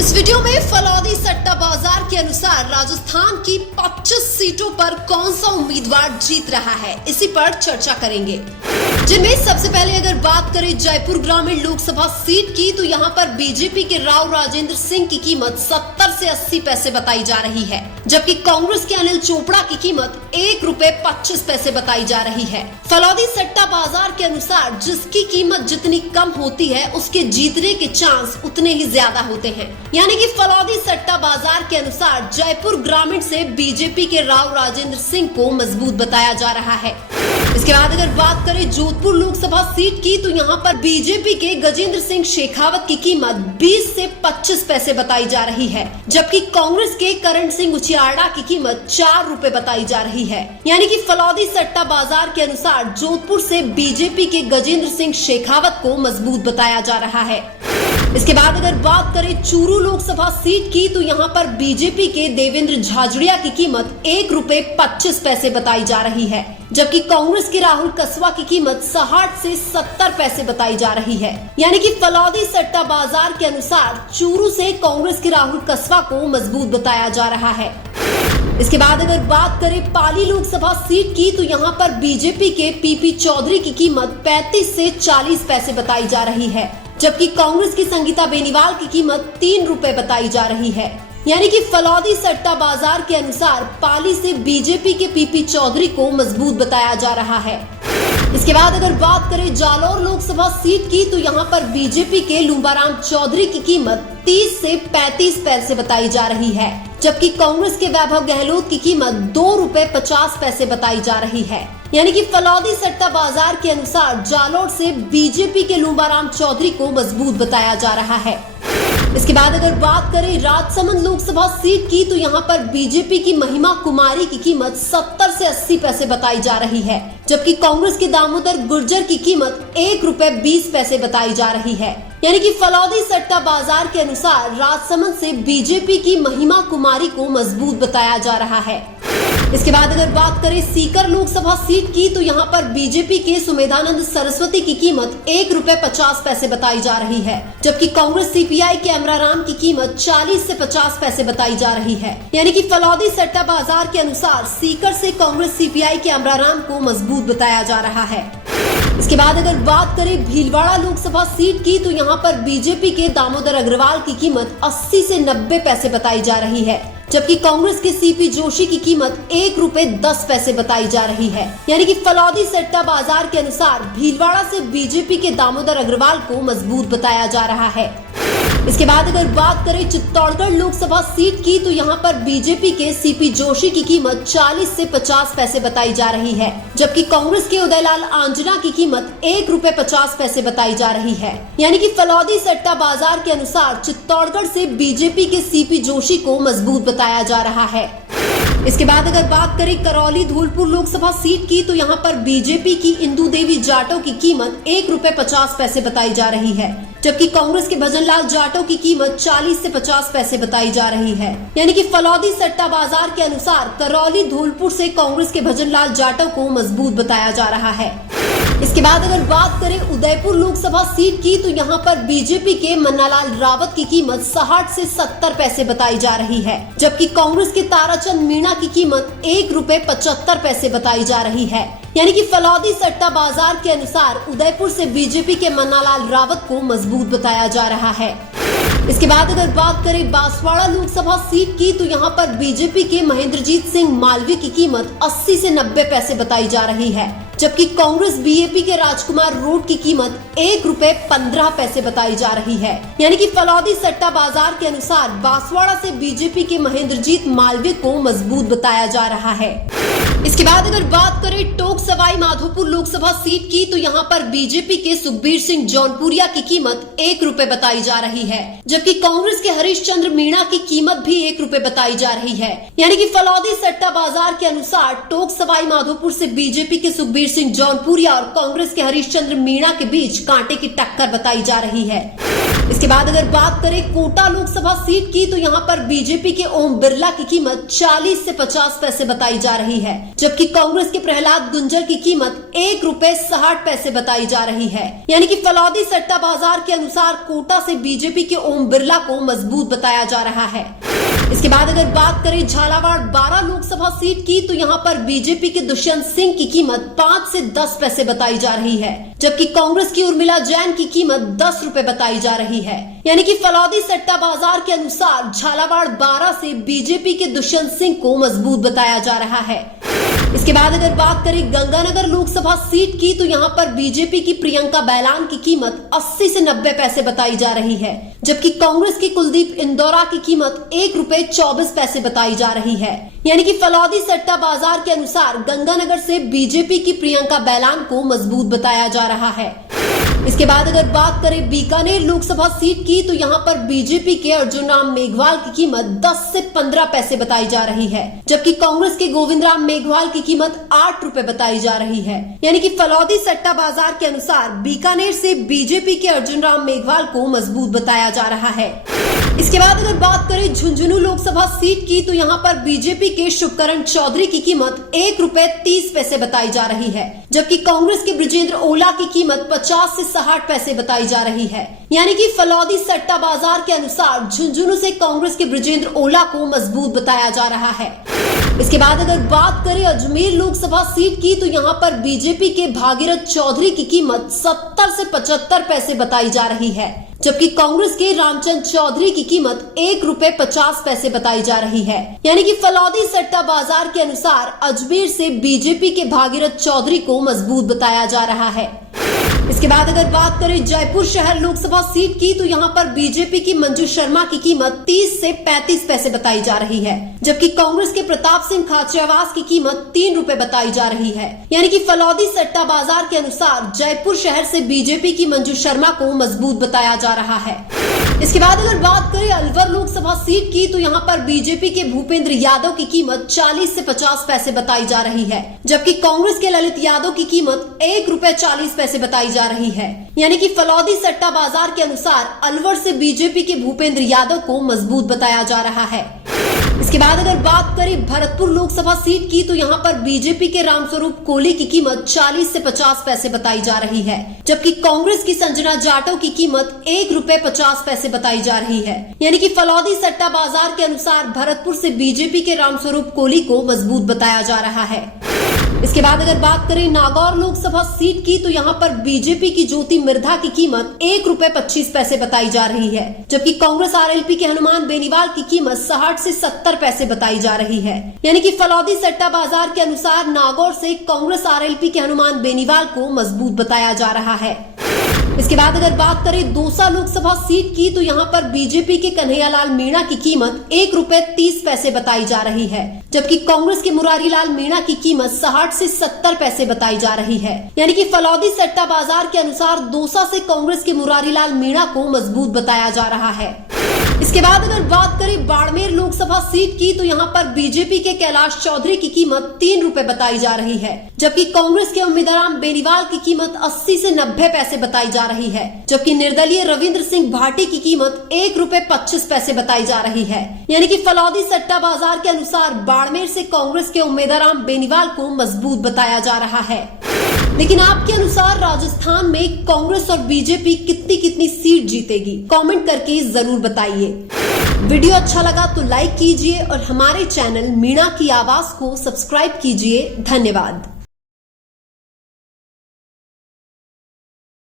इस वीडियो में फलौदी सट्टा बाजार के अनुसार राजस्थान की 25 सीटों पर कौन सा उम्मीदवार जीत रहा है, इसी पर चर्चा करेंगे। जिनमें सबसे पहले अगर बात करें जयपुर ग्रामीण लोकसभा सीट की, तो यहां पर बीजेपी के राव राजेंद्र सिंह की कीमत 70 से 80 पैसे बताई जा रही है, जबकि कांग्रेस के अनिल चोपड़ा की कीमत ₹1.25 बताई जा रही है। फलौदी सट्टा बाजार के अनुसार जिसकी कीमत जितनी कम होती है, उसके जीतने के चांस उतने ही ज्यादा होते हैं। यानी कि फलौदी सट्टा बाजार के अनुसार जयपुर ग्रामीण से बीजेपी के राव राजेंद्र सिंह को मजबूत बताया जा रहा है। इसके बाद अगर बात करें जोधपुर लोकसभा सीट की, तो यहाँ पर बीजेपी के गजेंद्र सिंह शेखावत की कीमत 20 से 25 पैसे बताई जा रही है, जबकि कांग्रेस के करण सिंह उचियाड़ा की कीमत ₹4 बताई जा रही है। यानी कि फलौदी सट्टा बाजार के अनुसार जोधपुर से बीजेपी के गजेंद्र सिंह शेखावत को मजबूत बताया जा रहा है। इसके बाद अगर बात करें चूरू लोकसभा सीट की, तो यहाँ पर बीजेपी के देवेंद्र झाझड़िया की कीमत ₹1.25 बताई जा रही है, जबकि कांग्रेस के राहुल कसवा की कीमत 60 से 70 पैसे बताई जा रही है। यानी कि फलौदी सट्टा बाजार के अनुसार चूरू से कांग्रेस के राहुल कसवा को मजबूत बताया जा रहा है। इसके बाद अगर बात करें पाली लोकसभा सीट की, तो यहाँ पर बीजेपी के पीपी चौधरी की कीमत 35 से 40 पैसे बताई जा रही है, जबकि कांग्रेस की संगीता बेनीवाल की कीमत ₹3 बताई जा रही है। यानी कि फलौदी सट्टा बाजार के अनुसार पाली से बीजेपी के पीपी चौधरी को मजबूत बताया जा रहा है। इसके बाद अगर बात करें जालौर लोकसभा सीट की, तो यहाँ पर बीजेपी के लूंबाराम चौधरी की कीमत 30 से 35 पैसे बताई जा रही है, जबकि कांग्रेस के वैभव गहलोत की कीमत ₹2.50 बताई जा रही है। यानी कि फलौदी सट्टा बाजार के अनुसार जालौर से बीजेपी के लूंबाराम चौधरी को मजबूत बताया जा रहा है। इसके बाद अगर बात करें राजसमंद लोकसभा सीट की, तो यहाँ पर बीजेपी की महिमा कुमारी की कीमत 70 से 80 पैसे बताई जा रही है, जबकि कांग्रेस के दामोदर गुर्जर की कीमत ₹1.20 बताई जा रही है। यानी कि फलौदी सट्टा बाजार के अनुसार राजसमंद से बीजेपी की महिमा कुमारी को मजबूत बताया जा रहा है। इसके बाद अगर बात करें सीकर लोकसभा सीट की, तो यहाँ पर बीजेपी के सुमेधानंद सरस्वती की कीमत ₹1.50 बताई जा रही है, जबकि कांग्रेस सीपीआई के अमराराम की कीमत 40 से 50 पैसे बताई जा रही है। यानी कि फलौदी सट्टा बाजार के अनुसार सीकर से कांग्रेस सीपीआई के अमराराम को मजबूत बताया जा रहा है। इसके बाद अगर बात करें भीलवाड़ा लोकसभा सीट की, तो यहाँ पर बीजेपी के दामोदर अग्रवाल की कीमत 80 से 90 पैसे बताई जा रही है, जबकि कांग्रेस के सीपी जोशी की कीमत ₹1.10 बताई जा रही है। यानी कि फलौदी सट्टा बाजार के अनुसार भीलवाड़ा से बीजेपी के दामोदर अग्रवाल को मजबूत बताया जा रहा है। इसके बाद अगर बात करें चित्तौड़गढ़ लोकसभा सीट की, तो यहाँ पर बीजेपी के सीपी जोशी की कीमत 40 से 50 पैसे बताई जा रही है, जबकि कांग्रेस के उदयलाल आंजना की कीमत ₹1.50 बताई जा रही है। यानी कि फलौदी सट्टा बाजार के अनुसार चित्तौड़गढ़ से बीजेपी के सीपी जोशी को मजबूत बताया जा रहा है। इसके बाद अगर बात करें करौली धौलपुर लोकसभा सीट की, तो यहाँ पर बीजेपी की इंदु देवी जाटव की कीमत ₹1.50 बताई जा रही है, जबकि कांग्रेस के भजनलाल जाटव की कीमत 40 से 50 पैसे बताई जा रही है। यानी कि फलौदी सट्टा बाजार के अनुसार करौली धौलपुर से कांग्रेस के भजनलाल जाटव को मजबूत बताया जा रहा है। इसके बाद अगर बात करें उदयपुर लोकसभा सीट की, तो यहाँ पर बीजेपी के मन्नालाल रावत की कीमत 60 से 70 पैसे बताई जा रही है, जबकि कांग्रेस के ताराचंद मीणा की कीमत ₹1.75 बताई जा रही है। यानी कि फलौदी सट्टा बाजार के अनुसार उदयपुर से बीजेपी के मन्नालाल रावत को मजबूत बताया जा रहा है। इसके बाद अगर बात करें बांसवाड़ा लोकसभा सीट की, तो यहाँ पर बीजेपी के महेंद्रजीत सिंह मालवीय की कीमत 80 से 90 पैसे बताई जा रही है, जबकि कांग्रेस बीएपी के राजकुमार रोड की कीमत ₹1.15 बताई जा रही है। यानी कि फलौदी सट्टा बाजार के अनुसार बांसवाड़ा से बीजेपी के महेंद्रजीत मालवीय को मजबूत बताया जा रहा है। इसके बाद अगर बात करें टोक सवाई माधोपुर लोकसभा सीट की, तो यहाँ पर बीजेपी के सुखबीर सिंह जौनपुरिया की कीमत ₹1 बताई जा रही है, जबकि कांग्रेस के हरीश चंद्र मीणा की कीमत भी ₹1 बताई जा रही है। यानी कि फलौदी सट्टा बाजार के अनुसार टोक सवाई माधोपुर से बीजेपी के सुखबीर सिंह जौनपुरिया और कांग्रेस के हरीश चंद्र मीणा के बीच कांटे की टक्कर बताई जा रही है। इसके बाद अगर बात करें कोटा लोकसभा सीट की, तो यहाँ पर बीजेपी के ओम बिरला की कीमत 40 से 50 पैसे बताई जा रही है, जबकि कांग्रेस के प्रहलाद गुंजर की कीमत ₹1.60 बताई जा रही है। यानी कि फलौदी सट्टा बाजार के अनुसार कोटा से बीजेपी के ओम बिरला को मजबूत बताया जा रहा है। इसके बाद अगर बात करें झालावाड़ 12 लोकसभा सीट की, तो यहाँ पर बीजेपी के दुष्यंत सिंह की कीमत 5 से 10 पैसे बताई जा रही है, जबकि कांग्रेस की उर्मिला जैन की कीमत ₹10 बताई जा रही है। यानी कि फलौदी सट्टा बाजार के अनुसार झालावाड़ 12 से बीजेपी के दुष्यंत सिंह को मजबूत बताया जा रहा है। इसके बाद अगर बात करें गंगानगर लोकसभा सीट की, तो यहाँ पर बीजेपी की प्रियंका बैलान की कीमत 80 से 90 पैसे बताई जा रही है, जबकि कांग्रेस की कुलदीप इंदौरा की कीमत ₹1.24 बताई जा रही है। यानी कि फलौदी सट्टा बाजार के अनुसार गंगानगर से बीजेपी की प्रियंका बैलान को मजबूत बताया जा रहा है। इसके बाद अगर बात करें बीकानेर लोकसभा सीट की, तो यहाँ पर बीजेपी के अर्जुन राम मेघवाल की कीमत 10 से 15 पैसे बताई जा रही है, जबकि कांग्रेस के गोविंद राम मेघवाल की कीमत ₹8 बताई जा रही है। यानी कि फलौदी सट्टा बाजार के अनुसार बीकानेर से बीजेपी के अर्जुन राम मेघवाल को मजबूत बताया जा रहा है। इसके बाद अगर बात करें झुंझुनू लोकसभा सीट की, तो यहाँ पर बीजेपी के शुभकरण चौधरी की कीमत ₹1.30 बताई जा रही है, जबकि कांग्रेस के ब्रिजेंद्र ओला की कीमत 50 से 60 पैसे बताई जा रही है। यानी कि फलौदी सट्टा बाजार के अनुसार झुंझुनू से कांग्रेस के ब्रिजेंद्र ओला को मजबूत बताया जा रहा है। इसके बाद अगर बात करें अजमेर लोकसभा सीट की, तो यहाँ पर बीजेपी के भागीरथ चौधरी की कीमत 70 से 75 पैसे बताई जा रही है, जबकि कांग्रेस के रामचंद्र चौधरी की कीमत ₹1.50 बताई जा रही है। यानी कि फलौदी सट्टा बाजार के अनुसार अजमेर से बीजेपी के भागीरथ चौधरी को मजबूत बताया जा रहा है। इसके बाद अगर बात करें जयपुर शहर लोकसभा सीट की, तो यहाँ पर बीजेपी की मंजू शर्मा की कीमत 30 से 35 पैसे बताई जा रही है, जबकि कांग्रेस के प्रताप सिंह खाचरियावास की कीमत ₹3 बताई जा रही है। यानी कि फलौदी सट्टा बाजार के अनुसार जयपुर शहर से बीजेपी की मंजू शर्मा को मजबूत बताया जा रहा है। इसके बाद अगर बात करें अलवर लोकसभा सीट की, तो यहाँ पर बीजेपी के भूपेंद्र यादव की कीमत 40 से 50 पैसे बताई जा रही है, जबकि कांग्रेस के ललित यादव की कीमत ₹1.40 बताई जा रही है। यानी कि फलौदी सट्टा बाजार के अनुसार अलवर से बीजेपी के भूपेंद्र यादव को मजबूत बताया जा रहा है। इसके बाद अगर बात करें भरतपुर लोकसभा सीट की, तो यहाँ पर बीजेपी के रामस्वरूप कोहली की कीमत 40 से 50 पैसे बताई जा रही है, जबकि कांग्रेस की संजना जाटव की कीमत ₹1.50 बताई जा रही है। यानी कि फलौदी सट्टा बाजार के अनुसार भरतपुर से बीजेपी के रामस्वरूप कोहली को मजबूत बताया जा रहा है। इसके बाद अगर बात करें नागौर लोकसभा सीट की, तो यहाँ पर बीजेपी की ज्योति मिर्धा की कीमत ₹1.25 बताई जा रही है, जबकि कांग्रेस आरएलपी के हनुमान बेनीवाल की कीमत 60 से 70 पैसे बताई जा रही है। यानी कि फलौदी सट्टा बाजार के अनुसार नागौर से कांग्रेस आरएलपी के हनुमान बेनीवाल को मजबूत बताया जा रहा है। इसके बाद अगर बात करें दौसा लोकसभा सीट की, तो यहाँ पर बीजेपी के कन्हैयालाल मीणा की कीमत ₹1.30 बताई जा रही है, जबकि कांग्रेस के मुरारीलाल मीणा की कीमत 60 से 70 पैसे बताई जा रही है। यानी कि फलौदी सट्टा बाजार के अनुसार दौसा से कांग्रेस के मुरारीलाल मीणा को मजबूत बताया जा रहा है। इसके बाद अगर बात करें बाड़मेर लोकसभा सीट की, तो यहाँ पर बीजेपी के कैलाश चौधरी की कीमत ₹3 बताई जा रही है, जबकि कांग्रेस के उम्मीदवार बेनीवाल की कीमत 80 से 90 पैसे बताई जा रही है, जबकि निर्दलीय रविंद्र सिंह भाटी की कीमत ₹1.25 बताई जा रही है। यानी कि फलौदी सट्टा बाजार के अनुसार बाड़मेर से कांग्रेस के उम्मीदवार बेनीवाल को मजबूत बताया जा रहा है। लेकिन आपके अनुसार राजस्थान में कांग्रेस और बीजेपी कितनी सीट जीतेगी? कमेंट करके जरूर बताइए। वीडियो अच्छा लगा तो लाइक कीजिए और हमारे चैनल मीणा की आवाज को सब्सक्राइब कीजिए। धन्यवाद।